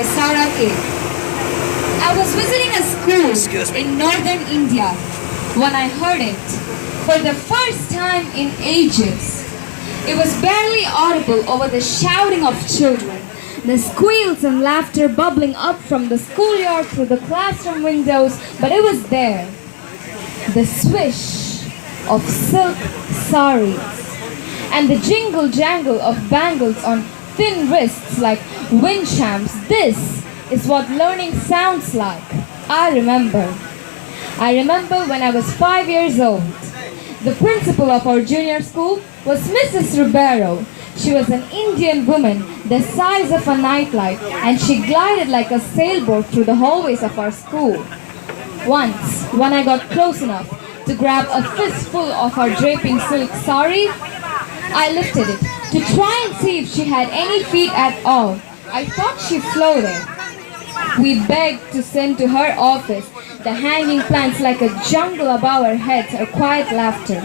by Sarah K. I was visiting a school in northern India when I heard it for the first time in ages. It was barely audible over the shouting of children, the squeals and laughter bubbling up from the schoolyard through the classroom windows, but it was there. The swish of silk saris and the jingle-jangle of bangles on thin wrists like wind chimes. This is what learning sounds like. I remember when I was 5 years old. The principal of our junior school was Mrs. Ribeiro. She was an Indian woman the size of a nightlight, and she glided like a sailboat through the hallways of our school. Once, when I got close enough to grab a fistful of her draping silk sari, I lifted it to try and see if she had any feet at all. I thought she floated. We begged to send to her office the hanging plants like a jungle above our heads, her quiet laughter.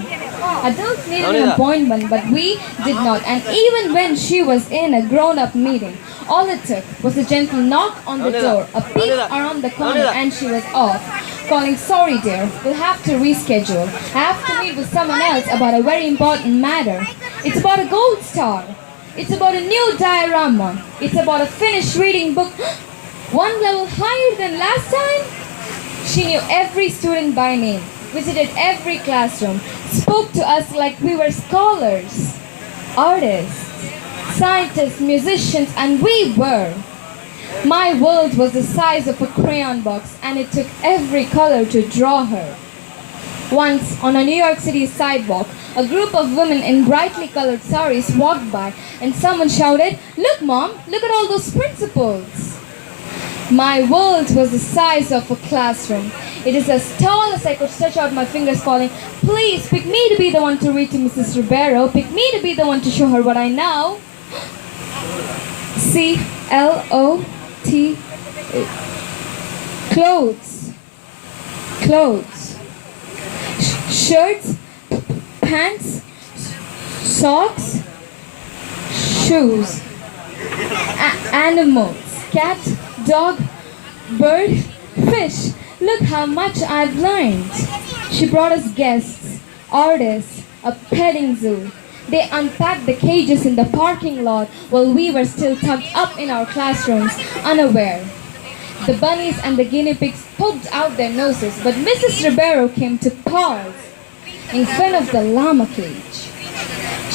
Adults needed an appointment, but we did not. And even when she was in a grown-up meeting, all it took was a gentle knock on the door, a peek around the corner, and she was off, calling, "Sorry dear, we'll have to reschedule. I have to meet with someone else about a very important matter. It's about a gold star. It's about a new diorama. It's about a finished reading book one level higher than last time." She knew every student by name, visited every classroom, spoke to us like we were scholars, artists, scientists, musicians, and we were. My world was the size of a crayon box, and it took every color to draw her. Once, on a New York City sidewalk, a group of women in brightly colored saris walked by, and someone shouted, "Look, Mom, look at all those principals." My world was the size of a classroom. It is as tall as I could stretch out my fingers, calling, "Please, pick me to be the one to read to Mrs. Ribeiro. Pick me to be the one to show her what I know." CLOT. Clothes. Clothes. Shirts, pants, socks, shoes. Animals. Cat, dog, bird, fish. Look how much I've learned. She brought us guests, artists, a petting zoo. They unpacked the cages in the parking lot while we were still tucked up in our classrooms, unaware. The bunnies and the guinea pigs poked out their noses, but Mrs. Ribeiro came to pause in front of the llama cage.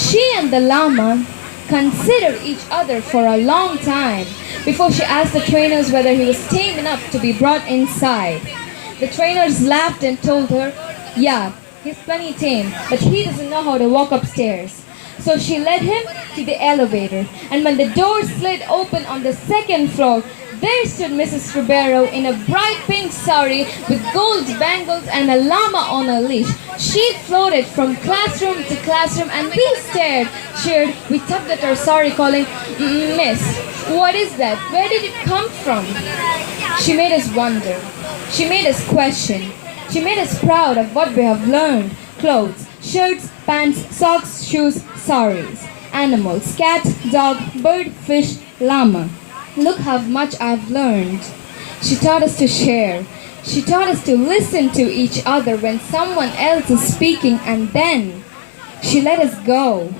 She and the llama considered each other for a long time before she asked the trainers whether he was tame enough to be brought inside. The trainers laughed and told her, "Yeah, he's plenty tame, but he doesn't know how to walk upstairs." So she led him to the elevator, and when the door slid open on the second floor, there stood Mrs. Ribeiro in a bright pink sari with gold bangles and a llama on a leash. She floated from classroom to classroom, and we stared, cheered, we tugged at her sari, calling, "Miss, what is that? Where did it come from?" She made us wonder. She made us question. She made us proud of what we have learned. Clothes, shirts, pants, socks, shoes, saris. Animals, cat, dog, bird, fish, llama. Look how much I've learned. She taught us to share. She taught us to listen to each other when someone else is speaking, and then she let us go.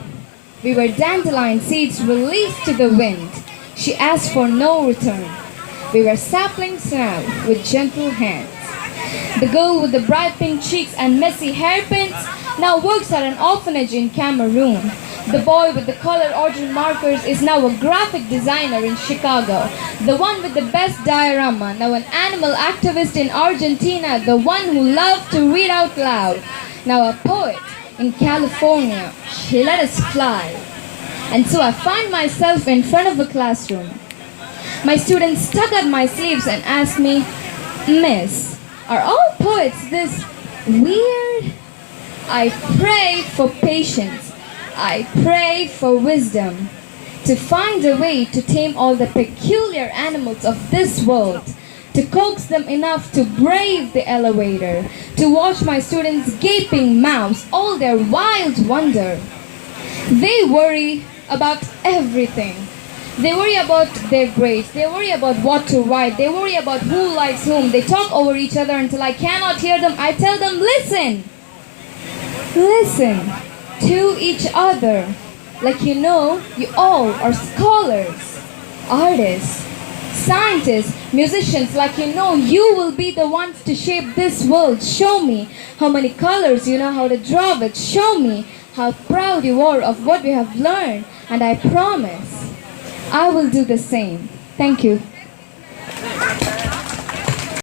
We were dandelion seeds released to the wind. She asked for no return. We were saplings now with gentle hands. The girl with the bright pink cheeks and messy hairpins now works at an orphanage in Cameroon. The boy with the colored origin markers is now a graphic designer in Chicago. The one with the best diorama, now an animal activist in Argentina. The one who loved to read out loud, now a poet in California. She let us fly. And so I find myself in front of a classroom. My students tug at my sleeves and ask me, "Miss, are all poets this weird?" I pray for patience. I pray for wisdom to find a way to tame all the peculiar animals of this world, to coax them enough to brave the elevator, to watch my students' gaping mouths, all their wild wonder. They worry about everything. They worry about their grades. They worry about what to write. They worry about who likes whom. They talk over each other until I cannot hear them. I tell them, listen. Listen to each other. Like you know, you all are scholars, artists, scientists, musicians. Like you know, you will be the ones to shape this world. Show me how many colors you know how to draw with. Show me how proud you are of what we have learned. And I promise I will do the same. Thank you.